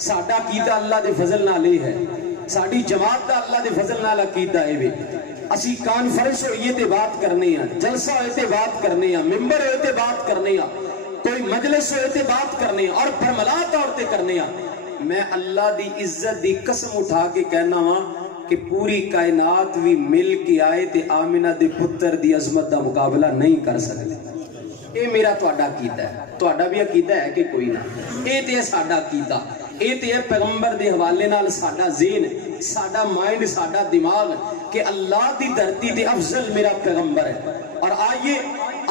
ساڈا عقیدہ اللہ دے فضل نال ہے، ساڈی جماعت دا اللہ دے فضل نال عقیدہ ہے۔ اسی کانفرنس ہوئیے تے بات کرنے ہیں، جلسہ ہوئے تے بات کرنے ہیں، ممبر ہوئے تے بات کرنے ہیں، کوئی مجلس ہوئے تے بات کرنے ہیں اور برملا طور تے کرنے ہیں۔ میں اللہ دی عزت دی قسم اٹھا کے کہنا ہاں کہ پوری کائنات بھی مل کے آئے تے آمنہ دے پتر دی عظمت دا مقابلہ نہیں کر سکتے۔ اے میرا تہاڈا عقیدہ ہے، تہاڈا بھی عقیدہ ہے کہ کوئی نہ؟ اے تے ساڈا عقیدہ، اے تے پیغمبر دے حوالے نال ساڈا ذہن، ساڈا مائنڈ، ساڈا دماغ کہ اللہ دی دھرتی تے افضل میرا پیغمبر ہے۔ اور آئیے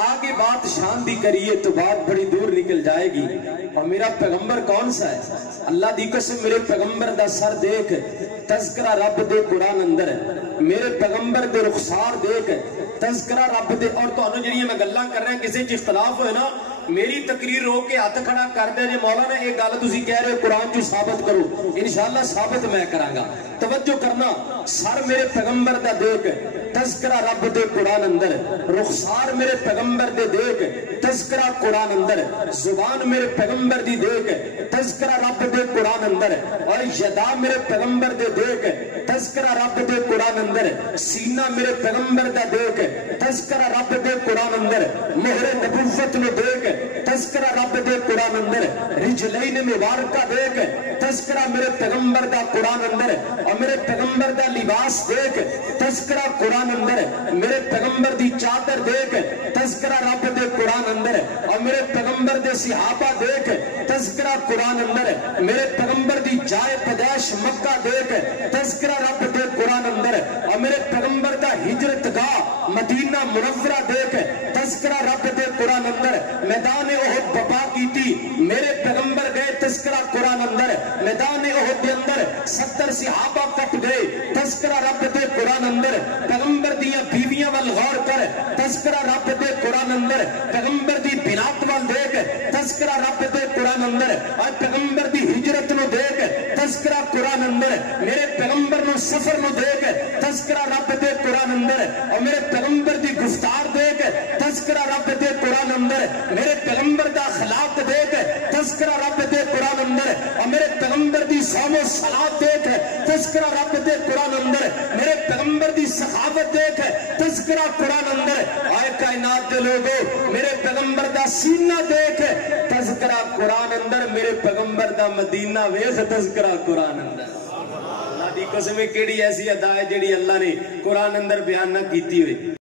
آگے بات شان دی کریے تو بات بڑی دور نکل جائے گی۔ اور میرا پیغمبر کون سا ہے؟ اللہ دی قسم میرے پیغمبر دا سر دیکھ، تذکرہ رب دے قرآن اندر ہے۔ میرے پیغمبر دے رخسار دیکھ، تذکرہ رب دے۔ اور تو انہوں جنہی میں گلہ کر رہے ہیں، کسی چی اختلاف ہوئے نا، میری تقریر رو کے ہاتھ کھڑا کر دے جے مولانا ایک گل تسی کہہ رہے قرآن جو ثابت کرو، انشاءاللہ ثابت میں کرانگا۔ توجہ کرنا، سر میرے پیغمبر دا دیکھ، تذکرہ رب دے قرآن اندر، رخسار میرے پیغمبر دے دیکھ، تذکرہ قرآن اندر، زبان میرے پیغمبر دی دیکھ، تذکرہ رب دے قرآن اندر، اور یدا میرے پیغمبر دے دیکھ، تذکرہ رب دے قرآن اندر، سینہ میرے پیغمبر دا دیکھ، تذکرہ رب دے قرآن اندر، مہر نبوت نو دیکھ، تذکرہ رب دے قرآن اندر، رجلین مبارکہ دیکھ، تذکرہ میرے پیغمبر دا قرآن اندر، اور میرے پیغمبر دا لباس دیکھ، تذکرہ قرآن اندر، میرے پیغمبر دی چادر دیکھ، تذکرہ رب دے قرآن اندر، اور میرے پیغمبر دے صحابہ دیکھ، تذکرہ قرآن اندر، میرے پیغمبر دی جائے پیدائش مکہ دیکھ، تذکرہ رب دے قرآن اندر، اور میرے پیغمبر دا ہجرت گاہ مدینہ منورہ دیکھ، تذکرہ رب دے قرآن اندر، میدان احد بپا کی تھی میرے پیغمبر گئے، تذکرہ قرآن اندر، میدان احد دے اندر 70 صحابہ کٹ گئے، تذکرہ رب دے قرآن اندر، پیغمبر دیاں بیویاں وال غور کر، تذکرہ رب دے قرآن اندر، پیغمبر دی بنات وال دیکھ، تذکرہ رب دے قرآن اندر، اور پیغمبر دی ہجرت نو دیکھ، تذکرہ قرآن اندر، میرے پیغمبر نو سفر نو دیکھ، تذکرہ رب دے قرآن اندر، اور میرے پیغمبر دی گفتار دیکھ، تذکرہ رب دے قرآن اندر، میرے پیغمبر دا اخلاق دیکھ، تذکرہ رب دے قرآن اندر، اور میرے پیغمبر دی صوم و صلاۃ دیکھ، تذکرہ رب دے قرآن اندر، میرے پیغمبر دی سخاوت دیکھ، تذکرہ قرآن اندر، آئے کائنات دے لوگو میرے پیغمبر دا سینہ دیکھ، تذکرہ قرآن اندر، میرے پیغمبر دا مدینہ ویخ، تذکرہ قرآن اندر۔ اللہ دی قسم کیڑی ایسی ادا ہے جیڑی اللہ نے قرآن اندر بیان نہ کیتی ہوئی۔